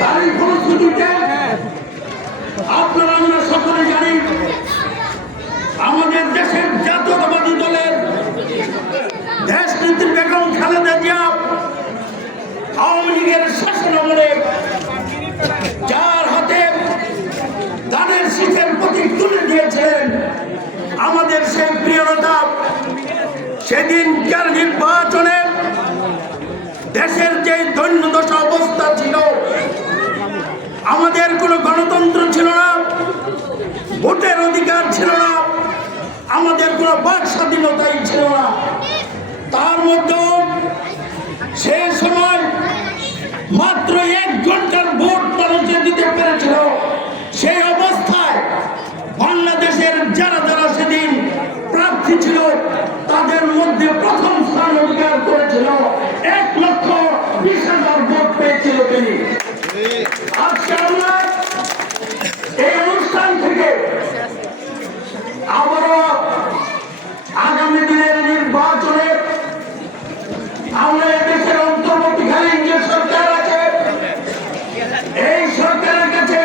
তারই ফলশ্রুতিতে আপনারা আমরা সকলে জানি আমাদের দেশের জাতীয়তাবাদী দলের দেশনেত্রী বেগম খালেদা জিয়া আওয়ামী লীগের শাসনামলে যার হাতে ধানের শীষের প্রতীক তুলে দিয়েছিলেন আমাদের সেই প্রিয় নেতা, সেদিনকার নির্বাচনে দেশের যে দৈন্যদশা অবস্থা ছিল, আমাদের কোনো গণতন্ত্র ছিল না, ভোটের অধিকার ছিল না, আমাদের কোনো বাক স্বাধীনতাই ছিল না। তার মধ্যেও সে সময় মাত্র 1 ঘন্টার ভোট মানুষে দিতে পেরেছিল। সেই অবস্থায় বাংলাদেশের যারা যারা সেদিন প্রার্থী ছিল তাদের মধ্যে প্রথম স্থান অধিকার করেছিল, 1,20,000 ভোট পেয়েছিল তিনি। আজকে আমরা এই অনুষ্ঠান থেকে আবারও আগামী দিনের নির্বাচনে আমরা এদেশের অন্তর্বর্তীকালীন যে সরকার আছে এই সরকারের কাছে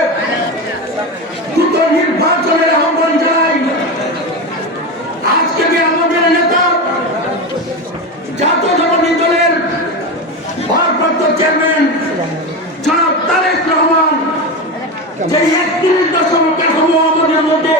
দ্রুত নির্বাচনের আহ্বান জানাই। আজকে যে আমাদের নেতা জাতীয়তাবাদী দলের ভারপ্রাপ্ত চেয়ারম্যান জনাব তারেক রহমান যে 31 দশম কাঠামো আমাদের মধ্যে